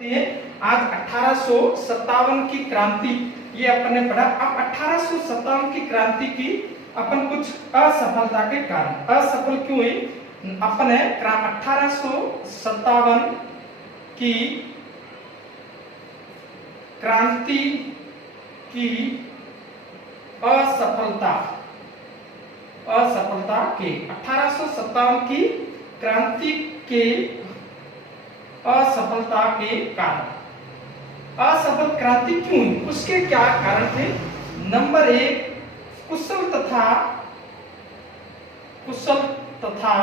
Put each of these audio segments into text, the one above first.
आज 1857 की क्रांति ये अपन ने पढ़ा। अब 1857 की क्रांति की अपन कुछ असफलता के कारण, असफल क्यों हुई, अपन 1857 की क्रांति की असफलता के 1857 की क्रांति के असफलता के कारण, असफल क्रांति क्यों हुई, उसके क्या कारण थे। नंबर 1, कुशल तथा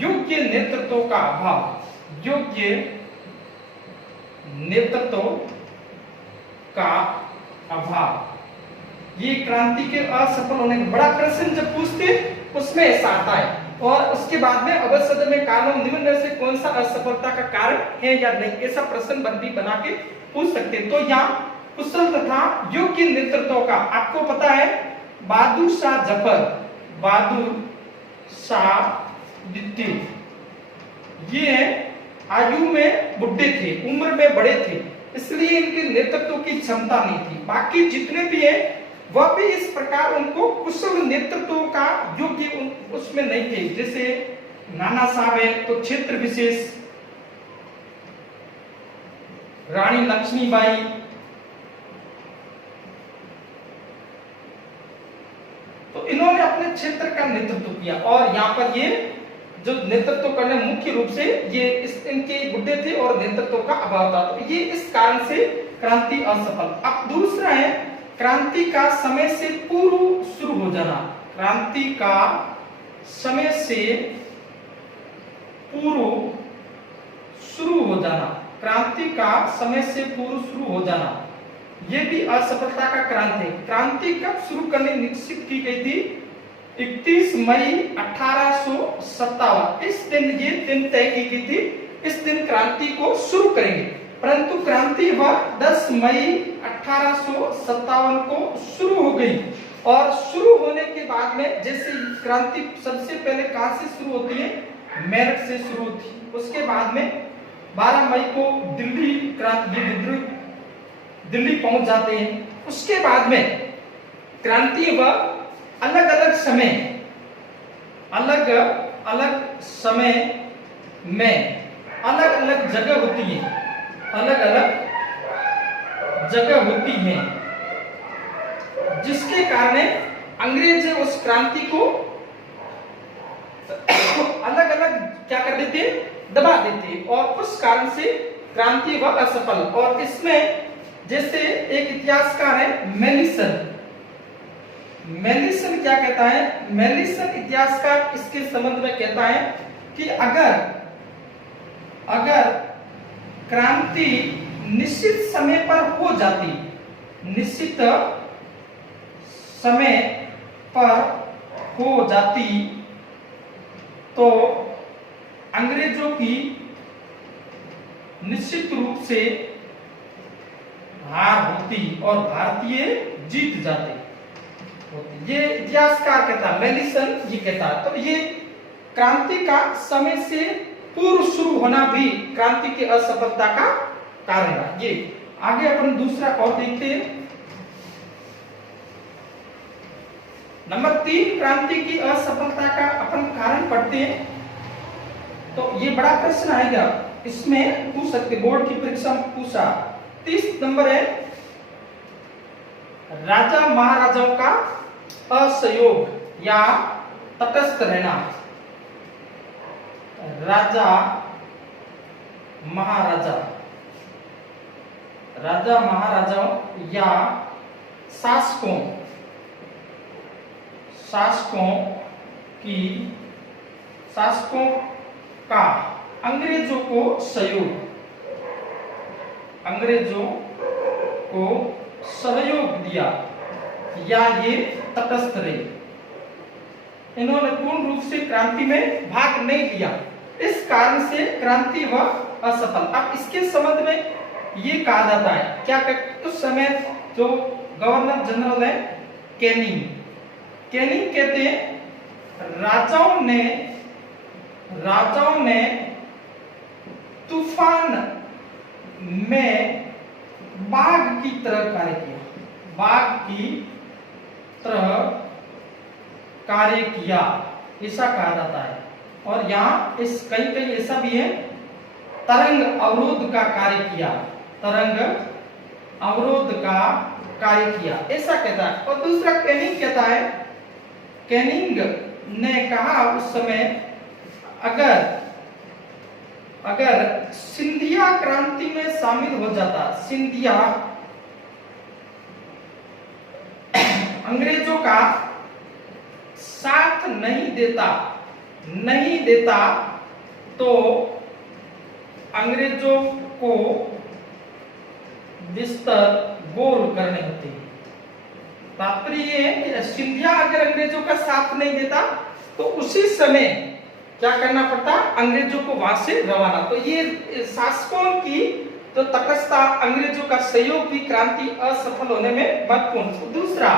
योग्य नेतृत्व का अभाव। योग्य नेतृत्व का अभाव ये क्रांति के असफल होने का बड़ा प्रश्न जब पूछते उसमें ऐसा आता है। और उसके बाद में अवध सदन में कारण निम्न में से कौन सा असफलता का कारण है या नहीं, ऐसा प्रश्न बंदी बना के पूछ सकते। तो यहाँ कुशल तथा योग्य नेतृत्व का, आपको पता है बहादुर शाह द्वितीय ये आयु में बुढ़े थे, उम्र में बड़े थे, इसलिए इनके नेतृत्व की क्षमता नहीं थी। बाकी जितने भी है वह भी इस प्रकार उनको कुशल नेतृत्व का योग्य उसमें नहीं थे। जैसे नाना साहब है तो क्षेत्र विशेष, रानी लक्ष्मीबाई, तो इन्होंने अपने क्षेत्र का नेतृत्व किया। और यहाँ पर ये जो नेतृत्व करने मुख्य रूप से ये इनके बुढ़े थे और नेतृत्व का अभाव था, तो ये इस कारण से क्रांति असफल। अब दूसरा है क्रांति का समय से पूर्व शुरू हो जाना। क्रांति का समय से पूर्व शुरू हो जाना, क्रांति का समय से पूर्व शुरू हो जाना, यह भी असफलता का कारण है। क्रांति कब शुरू करने निश्चित की गई थी, 31 मई 1857 इस दिन ये दिन तय की गई थी, इस दिन क्रांति को शुरू करेंगे। परंतु क्रांति वह 10 मई 1857 को शुरू हो गई। और शुरू होने के बाद में जैसे क्रांति सबसे पहले कहां से शुरू होती है, मेरठ से शुरू होती है। उसके बाद में 12 मई को दिल्ली पहुंच जाते हैं। उसके बाद में क्रांति वह अलग अलग समय में अलग अलग जगह होती है, जिसके कारण अंग्रेज उस क्रांति को अलग अलग क्या कर देते, दबा देते, और उस कारण से क्रांति वह असफल। और इसमें जैसे एक इतिहासकार है मेलिसन क्या कहता है, मेलिसन इतिहासकार इसके संबंध में कहता है कि अगर क्रांति निश्चित समय पर हो जाती, तो अंग्रेजों की निश्चित रूप से हार होती और भारतीय जीत जाते। ये इतिहासकार कहता है, मेलिसन ये कहता है। तो ये क्रांति का समय से पूर्व शुरू होना भी क्रांति की असफलता का कारण है। ये आगे अपन दूसरा और देखते हैं। नंबर 3, क्रांति की असफलता का अपन कारण पढ़ते हैं। तो ये बड़ा प्रश्न आएगा, इसमें पूछ सकते, बोर्ड की परीक्षा में पूछा। 30 नंबर है राजा महाराजाओं का असहयोग या तटस्थ रहना। राजा महाराजाओं या शासकों का अंग्रेजों को सहयोग दिया या ये तटस्थ रहे। इन्होंने पूर्ण रूप से क्रांति में भाग नहीं लिया, इस कारण से क्रांति वह असफल। अब इसके संबंध में ये कहा जाता है क्या, उस समय जो गवर्नर जनरल है कैनिंग कहते हैं राजाओं ने तूफान में बाघ की तरह कार्य किया, बाघ की तरह कार्य किया, ऐसा कहा जाता है। और यहाँ इस कहीं कहीं ऐसा भी है, तरंग अवरोध का कार्य किया, तरंग अवरोध का कार्य किया, ऐसा कहता है। और दूसरा कैनिंग कहता है, कैनिंग ने कहा उस समय अगर सिंधिया क्रांति में शामिल हो जाता, सिंधिया अंग्रेजों का साथ नहीं देता तो अंग्रेजों को बिस्तर गोल करने होते हैं। तात्पर्य ये है कि सिंधिया अगर अंग्रेजों का साथ नहीं देता तो उसी समय क्या करना पड़ता, अंग्रेजों को वहां से रवाना। तो ये शासकों की जो तटस्थता, अंग्रेजों का सहयोग भी क्रांति असफल होने में महत्वपूर्ण। दूसरा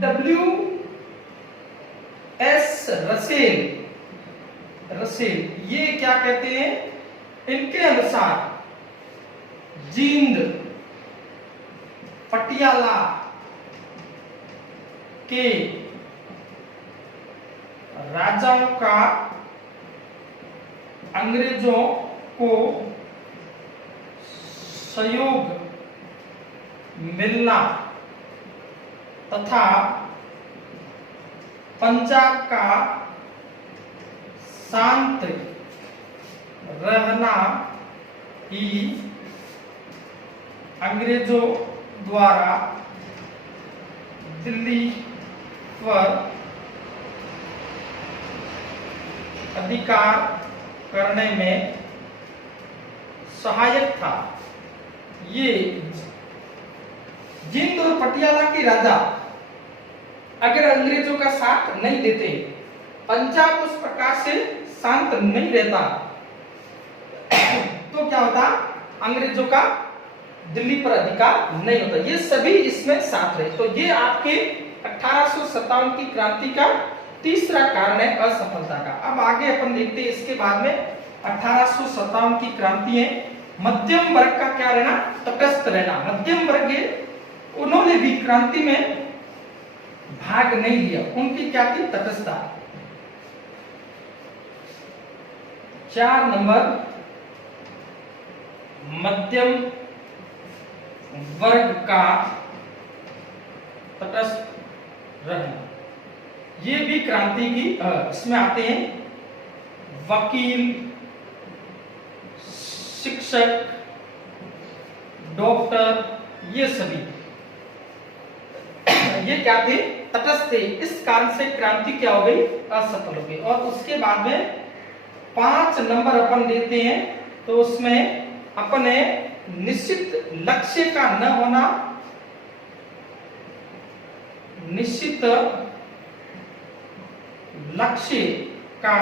W.S. रसेल ये क्या कहते हैं, इनके अनुसार जींद पटियाला के राजाओं का अंग्रेजों को सहयोग मिलना तथा पंजाब का शांत रहना ही अंग्रेजों द्वारा दिल्ली पर अधिकार करने में सहायक था। ये जींद और पटियाला के राजा अगर अंग्रेजों का साथ नहीं देते, पंजाब उस प्रकार से शांत नहीं रहता, तो क्या होता, अंग्रेजों का दिल्ली पर अधिकार नहीं होता। ये सभी इसमें साथ रहे। तो ये आपके 1857 की क्रांति का तीसरा कारण है असफलता का। अब आगे अपन देखते हैं इसके बाद में 1857 की क्रांति है मध्यम वर्ग का क्या रहना, तटस्थ रहना। मध्यम वर्ग उन्होंने भी क्रांति में भाग नहीं लिया, उनकी क्या थी, तटस्थता। 4 नंबर मध्यम वर्ग का तटस्थ रहना, ये भी क्रांति की इसमें आते हैं। वकील, शिक्षक, डॉक्टर, ये सभी ये क्या थे, तटस्थ थे। इस कारण से क्रांति क्या हो गई, असफल हो गई। और उसके बाद में 5 नंबर अपन देते हैं, तो उसमें अपने निश्चित लक्ष्य का न होना, निश्चित लक्ष्य का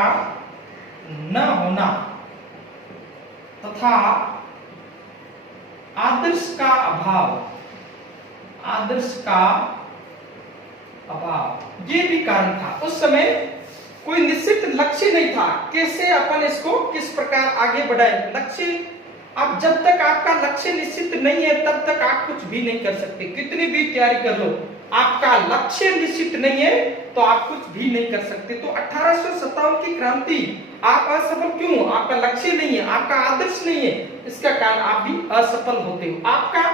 न होना तथा आदर्श का अभाव, आदर्श का अभाव, ये भी कारण था। उस समय कोई निश्चित लक्ष्य नहीं था, कैसे अपन इसको किस प्रकार आगे बढ़ाए। लक्ष्य, अब जब तक आपका लक्ष्य निश्चित नहीं है तब तक आप कुछ भी नहीं कर सकते, कितनी भी तैयारी कर लो, आपका लक्ष्य निश्चित नहीं है तो आप कुछ भी नहीं कर सकते। तो 1857 की क्रांति आप असफल क्यों, आपका लक्ष्य नहीं है, आपका आदर्श नहीं है, इसका कारण आप भी असफल होते हो। आपका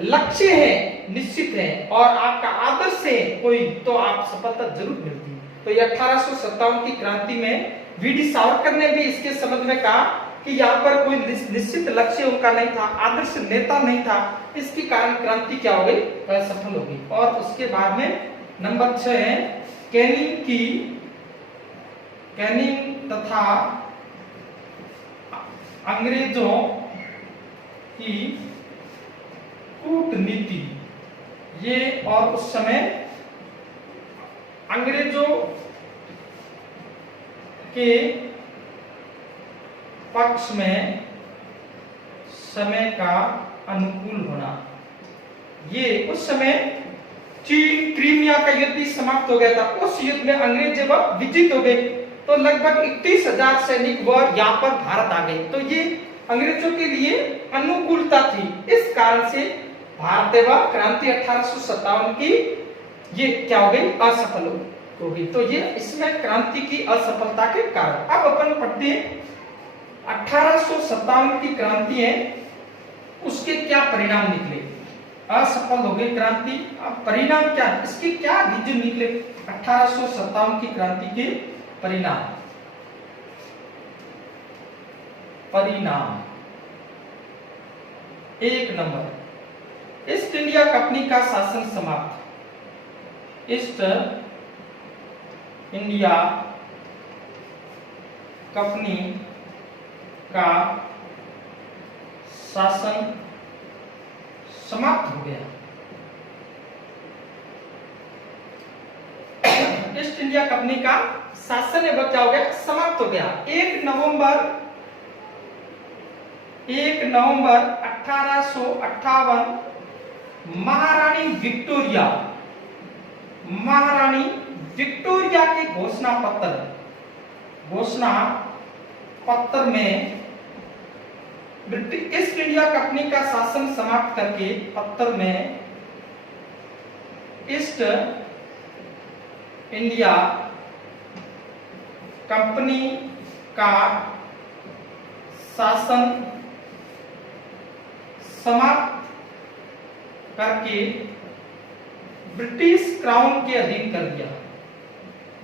लक्ष्य है, निश्चित है, और आपका आदर्श है कोई, तो आप सफलता जरूर मिलती है। तो ये 1857 की क्रांति में वीडी सावरकर ने भी इसके संबंध में कहा कि यहाँ पर कोई निश्चित लक्ष्य उनका नहीं था, आदर्श नेता नहीं था, इसके कारण क्रांति क्या हो गई, असफल हो गई। और उसके बाद में नंबर 6 है कैनिंग तथा अंग्रेजों की कूटनीति। ये और उस समय अंग्रेजों के पक्ष में समय का अनुकूल होना। ये उस समय चीन क्रीमिया का युद्ध भी समाप्त हो गया था। उस युद्ध में अंग्रेज जब विजित हो गए तो लगभग 31,000 सैनिक वह यहाँ पर भारत आ गए। तो ये अंग्रेजों के लिए अनुकूलता थी। इस कारण से भारतीय क्रांति 1857 की ये क्या हो गई, असफल हो गई। तो ये इसमें क्रांति की असफलता के कारण। अब अपन पढ़ते हैं 1857 की क्रांति है, उसके क्या परिणाम निकले। असफल हो गई क्रांति, अब परिणाम क्या है, इसके क्या रीजन निकले 1857 की क्रांति के परिणाम। एक नंबर, ईस्ट इंडिया कंपनी का शासन समाप्त। ईस्ट इंडिया कंपनी का शासन समाप्त हो गया। ईस्ट इंडिया कंपनी का शासन है वह क्या हो गया, समाप्त हो गया। 1 नवंबर 1858 महारानी विक्टोरिया के घोषणा पत्र में ब्रिटिश ईस्ट इंडिया कंपनी का शासन समाप्त करके पत्र में ईस्ट इंडिया कंपनी का शासन समाप्त करके ब्रिटिश क्राउन के अधीन कर दिया।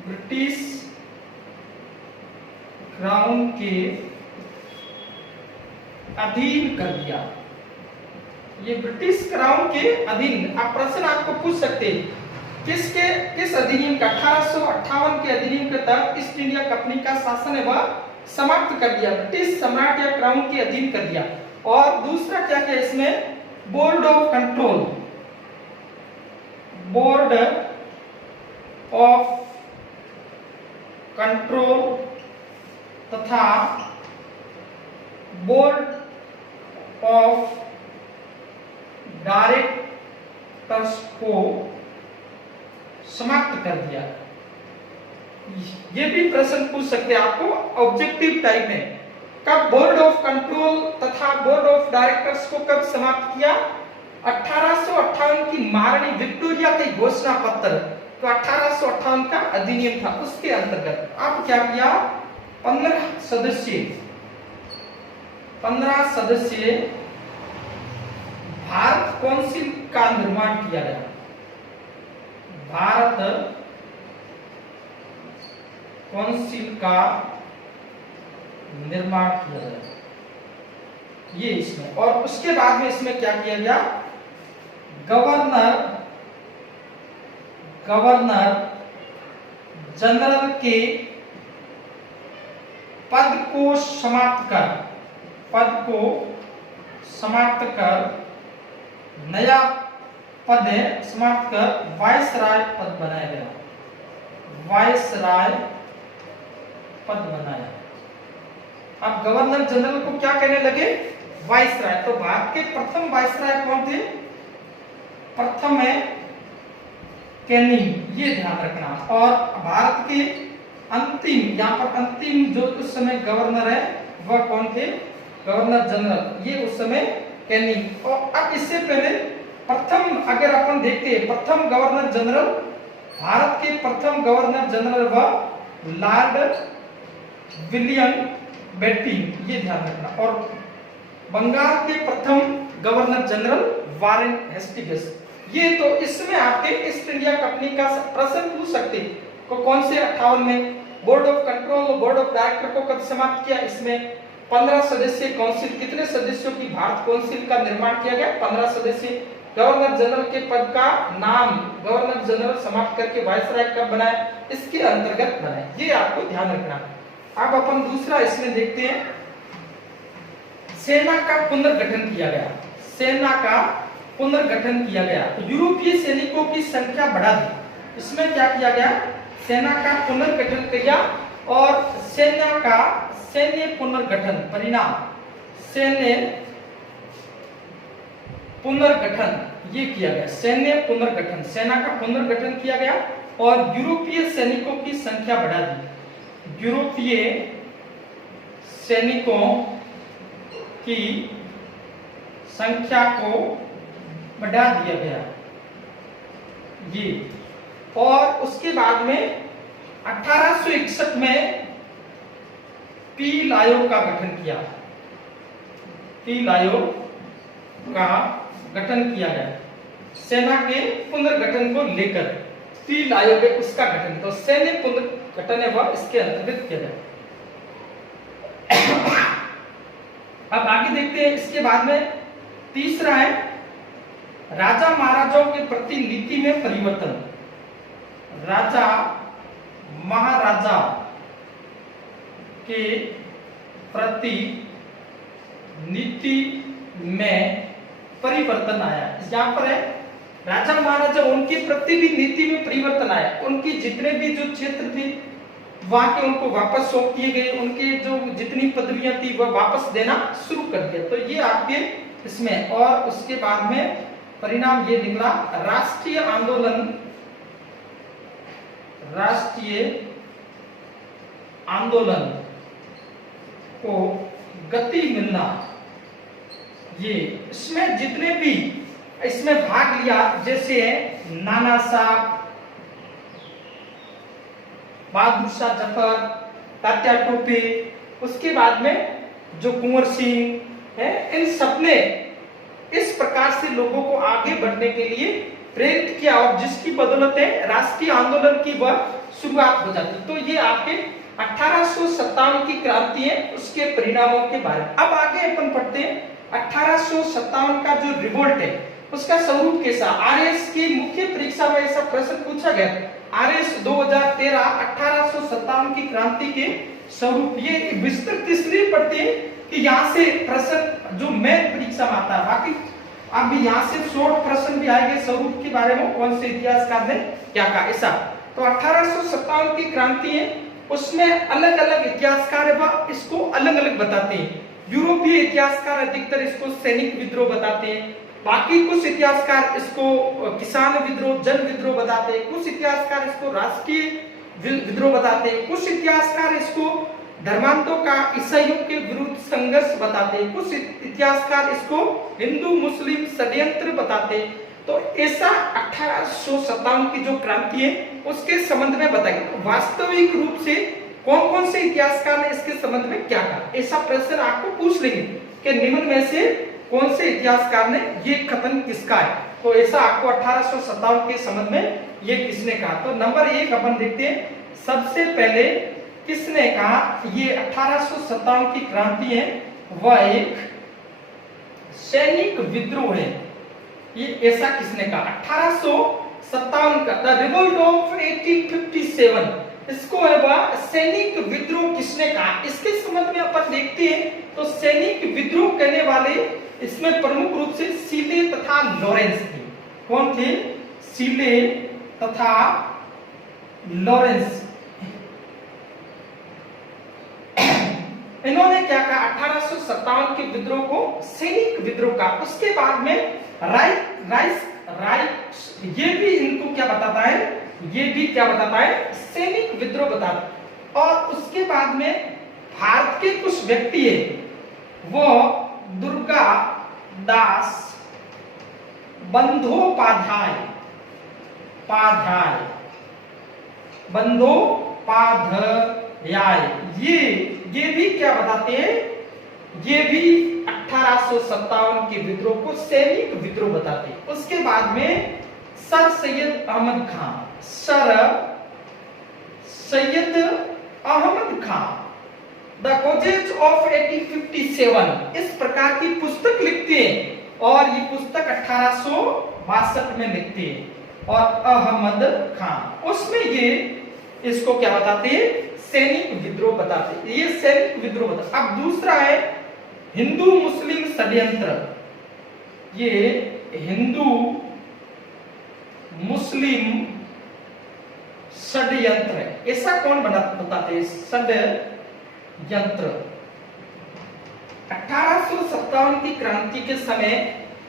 ब्रिटिश क्राउन के अधीन कर दिया। ये ब्रिटिश क्राउन के अधीन। आप प्रश्न आपको पूछ सकते हैं किस अधिनियम का, 1858 के अधिनियम के तहत ईस्ट इंडिया कंपनी का शासन है वह समाप्त कर दिया, ब्रिटिश सम्राट या क्राउन के अधीन कर दिया। और दूसरा क्या क्या इसमें, बोर्ड ऑफ कंट्रोल तथा बोर्ड ऑफ डायरेक्टर्स को समाप्त कर दिया। ये भी प्रश्न पूछ सकते हैं आपको ऑब्जेक्टिव टाइप में, कब बोर्ड ऑफ कंट्रोल तथा बोर्ड ऑफ डायरेक्टर्स को कब समाप्त किया। 1858 की महारानी विक्टोरिया के घोषणा पत्र, तो 1858 का अधिनियम था, उसके अंतर्गत आप क्या किया, 15 सदस्यीय भारत काउंसिल का निर्माण किया गया। भारत काउंसिल का निर्माण किया गया, ये इसमें। और उसके बाद में इसमें क्या किया गया, गवर्नर जनरल के पद को समाप्त कर नया पद है समाप्त कर वायसराय पद बनाया गया। वायसराय पद बनाया। अब गवर्नर जनरल को क्या कहने लगे, वायसराय। तो भारत के प्रथम वायसराय कौन थे, प्रथम है कैनिंग, ये ध्यान रखना। और भारत के अंतिम, यहाँ पर अंतिम जो उस समय गवर्नर है वह कौन थे, गवर्नर जनरल, ये उस समय कैनिंग। और अब इससे पहले प्रथम अगर अपन देखते हैं, प्रथम गवर्नर जनरल, भारत के प्रथम गवर्नर जनरल वह लॉर्ड विलियम बेंटिंक, ये ध्यान रखना। और बंगाल के प्रथम गवर्नर जनरल वारेन हेस्टिंग्स। ये तो इसमें आपके ईस्ट इंडिया कंपनी का प्रश्न पूछ सकते को कौन से 58 में बोर्ड ऑफ कंट्रोल और बोर्ड ऑफ डायरेक्टर को कब समाप्त किया। इसमें 15 सदस्यीय काउंसिल, कितने सदस्यों की भारत काउंसिल का निर्माण किया गया, 15 सदस्यीय। गवर्नर जनरल के पद का नाम गवर्नर जनरल समाप्त करके वायसराय कब बनाया, इसके अंतर्गत बनाया, ये आपको ध्यान रखना। अब अपन दूसरा इसमें देखते हैं, सेना का पुनर्गठन किया गया। सेना का पुनर्गठन किया गया, तो यूरोपीय सैनिकों की संख्या बढ़ा दी। इसमें क्या किया गया, सेना का पुनर्गठन किया। और सेना का सैन्य पुनर्गठन, परिणाम सैन्य पुनर्गठन ये किया गया। सैन्य पुनर्गठन, सेना का पुनर्गठन किया गया और यूरोपीय सैनिकों की संख्या बढ़ा दी। यूरोपीय सैनिकों की संख्या को बढ़ा दिया गया ये। और उसके बाद में 1861 में पील आयोग का गठन किया, पील आयोग का गठन किया गया सेना के पुनर्गठन को लेकर। पील आयोग है उसका गठन, तो सैन्य पुनर्गठन है वह इसके अंतर्गत किया गया। अब आगे देखते हैं। इसके बाद में तीसरा है राजा महाराजाओं के प्रति नीति में परिवर्तन। राजा महाराजा के प्रति नीति में परिवर्तन आया। यहाँ पर है राजा महाराजा, उनके प्रति भी नीति में परिवर्तन आया। उनकी जितने भी जो क्षेत्र थे वहां के उनको वापस सौंप दिए गए, उनके जो जितनी पदवियां थी वह वापस देना शुरू कर दिया। तो ये आपके इसमें, और उसके बाद में परिणाम ये निकला राष्ट्रीय आंदोलन, राष्ट्रीय आंदोलन को गति मिलना। ये इसमें जितने भी इसमें भाग लिया, जैसे नाना साहब, बहादुर शाह जफर, तात्या टोपे, उसके बाद में जो कुंवर सिंह है, इन सबने इस प्रकार से लोगों को आगे बढ़ने के लिए प्रेरित किया, और जिसकी बदौलत है राष्ट्रीय आंदोलन की वह शुरुआत हो जाती। तो ये आपके 1857 की क्रांति है, उसके परिणामों के बारे में। अब आगे अपन पढ़ते हैं 1857 का जो रिवोल्ट है उसका स्वरूप कैसा। आरएस की मुख्य परीक्षा में ऐसा प्रश्न पूछा गया, आरएस 2013 1857 की क्रांति के स्वरूप। ये विस्तृत इसलिए पढ़ते हैं कि यहाँ से प्रश्न जो मैथ परीक्षा में आता है, बाकी अभी यहाँ से शॉर्ट प्रश्न भी आएंगे स्वरूप के बारे में, कौन से इतिहासकार ने क्या कहा ऐसा। तो 1857 की क्रांति है, उसमें अलग अलग इतिहासकार है वह इसको अलग अलग बताते हैं। यूरोपीय इतिहासकार अधिकतर इसको सैनिक विद्रोह बताते हैं, बाकी कुछ इतिहासकार इसको किसान विद्रोह, जन विद्रोह बताते हैं, कुछ इतिहासकार इसको राष्ट्रीय विद्रोह बताते हैं, कुछ इतिहासकार इसको धर्मांतों का ईसाइयों के विरुद्ध संघर्ष बताते हैं, कुछ इतिहासकार इसको हिंदू मुस्लिम षड्यंत्र बताते हैं। तो ऐसा 1857 की जो क्रांति है उसके संबंध में बताएंगे। तो वास्तविक रूप से कौन कौन से इतिहासकार ने इसके संबंध में क्या कहा, ऐसा प्रश्न आपको पूछ लेंगे कि निम्न में से कौन से इतिहासकार ने ये कथन किसका है। तो ऐसा आपको 1857 के संबंध में ये किसने कहा। तो नंबर 1 अपन देखते हैं, सबसे पहले किसने कहा ये 1857 की क्रांति है वह एक सैनिक विद्रोह है। ये ऐसा किसने कहा 1857 का, द रिवोल्ट ऑफ 1857, इसको है वह सैनिक विद्रोह किसने कहा। इसके संबंध में अपन देखते हैं तो सैनिक विद्रोह करने वाले इसमें प्रमुख रूप से सीले तथा लॉरेंस थे। कौन थे? सीले तथा लॉरेंस। इन्होंने क्या कहा 1857 के विद्रोह को सैनिक विद्रोह का। उसके बाद में ये भी इनको क्या बताता है, ये भी क्या बताता है, सैनिक विद्रोह बताता है। और उसके बाद में भारत के कुछ व्यक्ति है वो दुर्गा दास बंदोपाध्याय ये भी क्या बताते हैं, ये भी 1857 के विद्रोह को सैनिक विद्रोह बताते हैं। उसके बाद में sir Syed Ahmad Khan the causes of 1857 इस प्रकार की पुस्तक लिखते हैं, और ये पुस्तक 1862 में लिखते हैं। और अहमद खान उसमें ये इसको क्या बताते हैं, सैनिक विद्रोह बताते हैं। ये सैनिक विद्रोह बताते। अब दूसरा है हिंदू मुस्लिम षड्यंत्र। ये हिंदू मुस्लिम षड्यंत्र है। ऐसा कौन बताते हैं, षड्यंत्र। 1857 की क्रांति के समय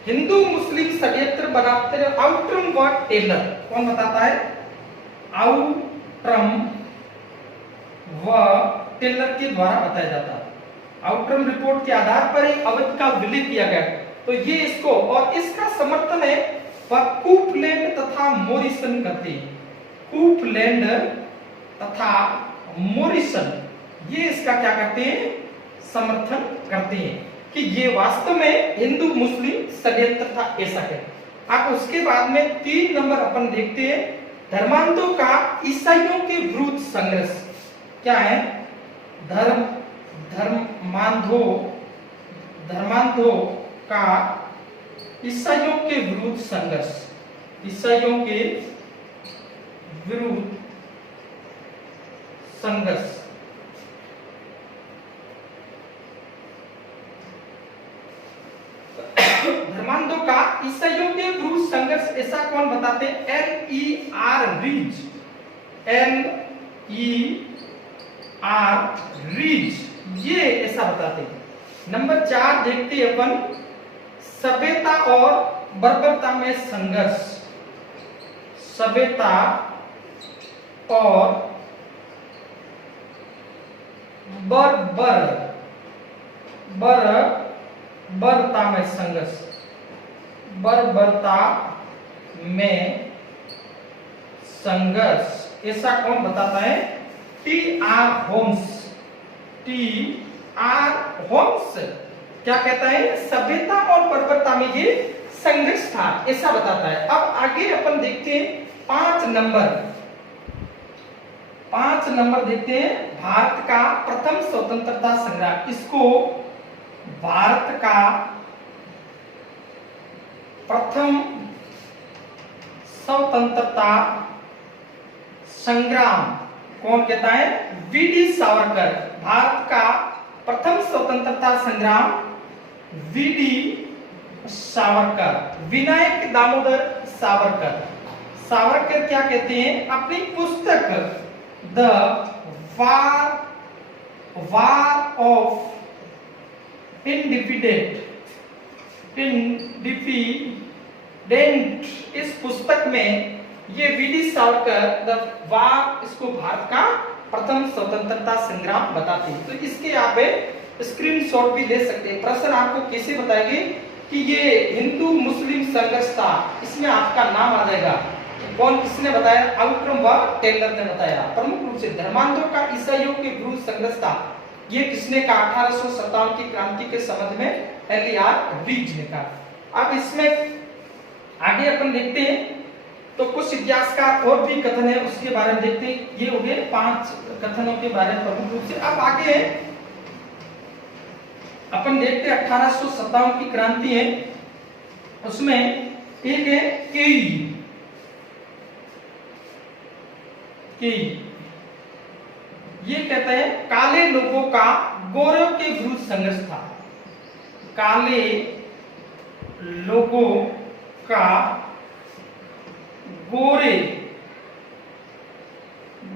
हिंदू मुस्लिम षड्यंत्र बनाते हैं आउट्रम व टेलर। कौन बताता है, आउट्रम व टेलर के द्वारा बताया जाता है। आउटकम रिपोर्ट के आधार पर एक अवधि का विलय किया गया। तो ये इसको और इसका समर्थन है कूपलैंड तथा मॉरिसन करते हैं। कूपलैंड तथा मॉरिसन ये इसका क्या करते हैं, समर्थन करते हैं कि ये वास्तव में हिंदू मुस्लिम षड्यंत्र था, ऐसा कहते। अब उसके बाद में 3 नंबर अपन देखते हैं, धर्मांधों का ईसाइयों के विरुद्ध संघर्ष। क्या है? धर्मांधों का ईसाइयों के विरुद्ध संघर्ष। ईसाइयों के विरुद्ध संघर्ष। धर्मांधों का ईसाइयों के विरुद्ध संघर्ष ऐसा कौन बताते हैं? N.E.R. रीज। N.E.R. रीज ये ऐसा बताते हैं। नंबर 4 देखते हैं अपन, सभ्यता और बर्बरता में संघर्ष। सभ्यता और बर्बरता में संघर्ष। बर्बरता में संघर्ष ऐसा कौन बताता है? T.R. होम्स। T.R. होम्स क्या कहता है? सभ्यता और बर्बरता में ये संघर्ष था, ऐसा बताता है। अब आगे अपन देखते हैं 5 नंबर देखते हैं, भारत का प्रथम स्वतंत्रता संग्राम। इसको भारत का प्रथम स्वतंत्रता संग्राम कौन कहता है? वी.डी. सावरकर। भारत का प्रथम स्वतंत्रता संग्राम वी.डी. सावरकर, विनायक दामोदर सावरकर। सावरकर क्या कहते हैं अपनी पुस्तक द वार ऑफ इंडिपेंडेंट, इस पुस्तक में ये वी.डी. सावरकर द वार, इसको भारत का प्रथम स्वतंत्रता संग्राम बताते हैं। तो इसके आप स्क्रीनशॉट भी ले सकते हैं। प्रश्न आपको कैसे बताएंगे कि ये हिंदू मुस्लिम संघर्ष था, इसमें आपका नाम आ जाएगा। कौन किसने बताया? आउटक्रम व टेलर ने बताया। प्रमुख रूप से धर्मांधों का ईसाइयों के विरुद्ध संघर्ष था, ये किसने कहा? 1857 की क्रांति के संबंध में N.E.R. रीज ने कहा। अब इसमें आगे अपन देखते हैं तो कुछ इतिहासकार और भी कथन है, उसके बारे में देखते हैं। ये हो गए 5 कथनों के बारे में प्रमुख रूप से। अब आगे अपन देखते हैं 1857 की क्रांति है, उसमें एक है केई। ये कहते हैं काले लोगों का गोरों के विरुद्ध संघर्ष था। काले लोगों का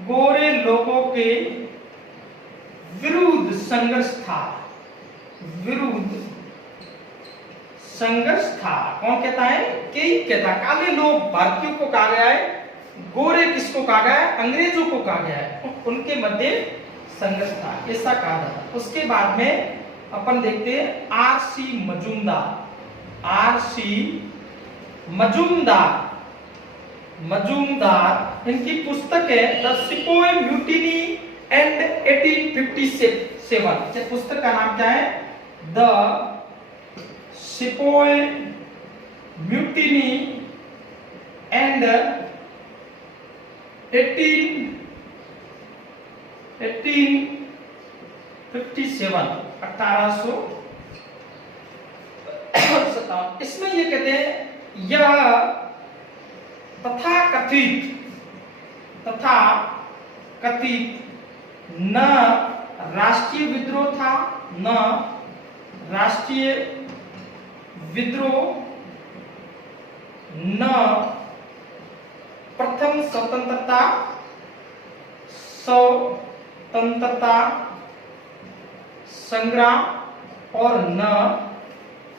गोरे लोगों के विरुद्ध संघर्ष था। विरुद्ध संघर्ष था। कौन कहता है? केई कहता। काले लोग भारतीयों को कहा गया है, गोरे किसको कहा गया है? अंग्रेजों को कहा गया है। उनके मध्य संघर्ष था, ऐसा कहा जाता। उसके बाद में अपन देखते हैं R.C. मजूमदार, इनकी पुस्तक है द सिपोय म्यूटिनी एंड 1857। पुस्तक का नाम क्या है? The sepoy mutiny and 1857। इसमें ये कहते हैं यह तथाकथित न राष्ट्रीय विद्रोह था, न राष्ट्रीय विद्रोह, न प्रथम स्वतंत्रता संग्राम और न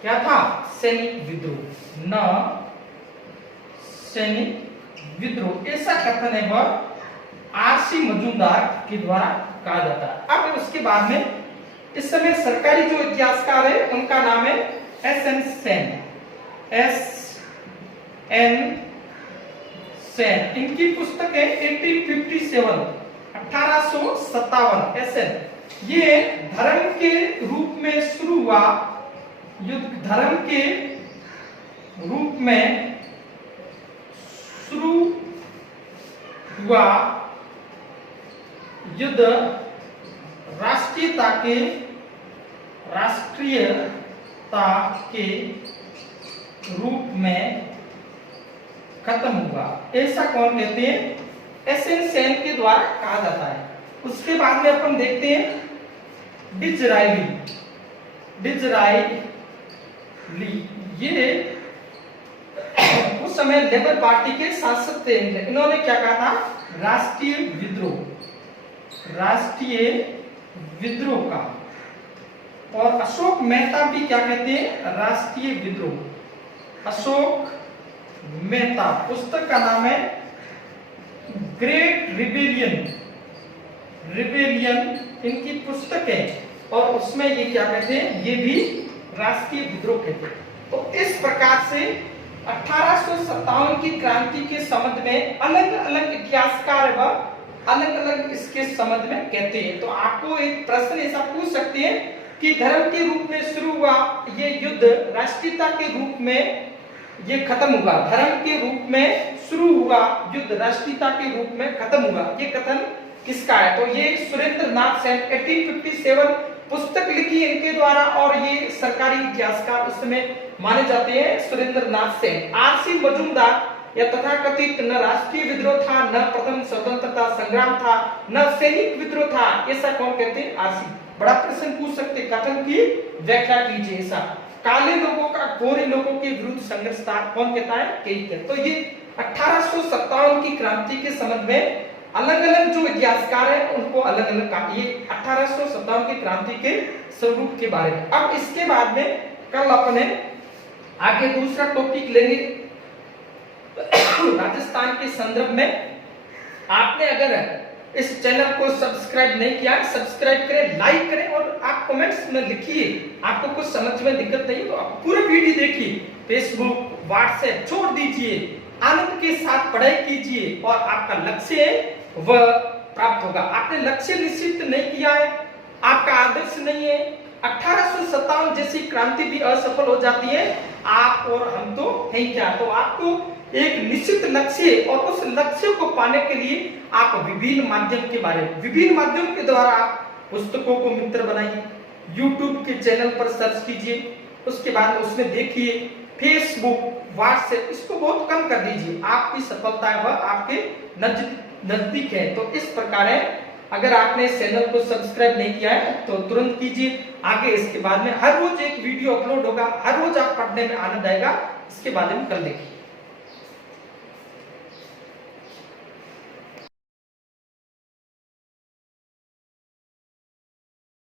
क्या था? सैनिक विद्रोह। न सैनिक विद्रोह, ऐसा कथन है वह R.C. मजूमदार के द्वारा कहा जाता है। अब उसके बाद में इस समय सरकारी जो इतिहासकार है उनका नाम है एस.एन. सेन। एस.एन. सेन। इनकी पुस्तक है 1857, 1857। एस.एन. ये धर्म के रूप में शुरू हुआ युद्ध, धर्म के रूप में शुरू हुआ युद्ध राष्ट्रीयता के रूप में खत्म हुआ, ऐसा कौन कहते हैं? एस.एन. सेन के द्वारा कहा जाता है। उसके बाद में अपन देखते हैं डिज़राइली। ये उस समय लेबर पार्टी के सांसद थे। इन्होंने क्या कहा था? राष्ट्रीय विद्रोह का। और अशोक मेहता भी क्या कहते हैं? राष्ट्रीय विद्रोह। अशोक मेहता, पुस्तक का नाम है ग्रेट रिबेलियन इनकी पुस्तक है। और उसमें ये क्या कहते हैं? ये भी राष्ट्रीय विद्रोह कहते हैं। तो इस प्रकार से 1857 की क्रांति के संबंध में अलग अलग इतिहासकार व अलग अलग इसके संबंध में कहते हैं। तो आपको एक प्रश्न ऐसा पूछ सकते हैं कि धर्म के रूप में शुरू हुआ ये युद्ध राष्ट्रीयता के रूप में ये खत्म हुआ, धर्म के रूप में शुरू हुआ युद्ध राष्ट्रीयता के रूप में खत्म हुआ, ये कथन किसका है? तो ये सुरेंद्र नाथ सेन 1857 पुस्तक लिखी इनके द्वारा। और ये सरकारी इतिहासकार उस समय माने जाते हैं सुरेंद्र नाथ सेन। आर.सी. मजूमदार या तथाकथित न राष्ट्रीय विद्रोह था, न प्रथम स्वतंत्रता संग्राम था, न सैनिक विद्रोह था, ऐसा कौन कहते हैं? आर.सी. बड़ा प्रश्न पूछ सकते, कथन की व्याख्या कीजिए। ऐसा काले लोगों का गोरे लोगों के विरुद्ध संघर्ष था, कौन कहता है? केइकर। तो ये 1857 की क्रांति के संबंध में अलग अलग जो इतिहासकार हैं उनको अलग अलग कहा। ये 1857 की क्रांति के स्वरूप के बारे में। अब इसके बाद में कल अपने आगे दूसरा टॉपिक लेंगे राजस्थान के संदर्भ में। आपने अगर इस चैनल को सब्सक्राइब नहीं किया, सब्सक्राइब करें, लाइक करें और आप कमेंट्स में लिखिए आपको कुछ समझ में दिक्कत नहीं तो आप पूरा वीडियो देखिए। फेसबुक, व्हाट्सएप छोड़ दीजिए, आनंद के साथ पढ़ाई कीजिए और आपका लक्ष्य वह प्राप्त होगा। आपने लक्ष्य निश्चित नहीं किया है, आपका आदर्श नहीं है, 1857 जैसी क्रांति भी असफल हो जाती है, आप और हम तो है क्या। तो आपको एक निश्चित लक्ष्य और उस लक्ष्य को पाने के लिए आप विभिन्न माध्यम के द्वारा आप पुस्तकों को मित्र बनाइए, YouTube के चैनल पर सर्च कीजिए, उसके बाद उसमें देखिए, फेसबुक, व्हाट्सएप इसको बहुत कम कर दीजिए। आपकी सफलता वह आपके नजदीक है। तो इस प्रकार है, अगर आपने चैनल को सब्सक्राइब नहीं किया है तो तुरंत कीजिए। आगे इसके बाद में हर रोज एक वीडियो अपलोड होगा, हर रोज आप पढ़ने में आनंद आएगा। इसके बारे में कल देखिए।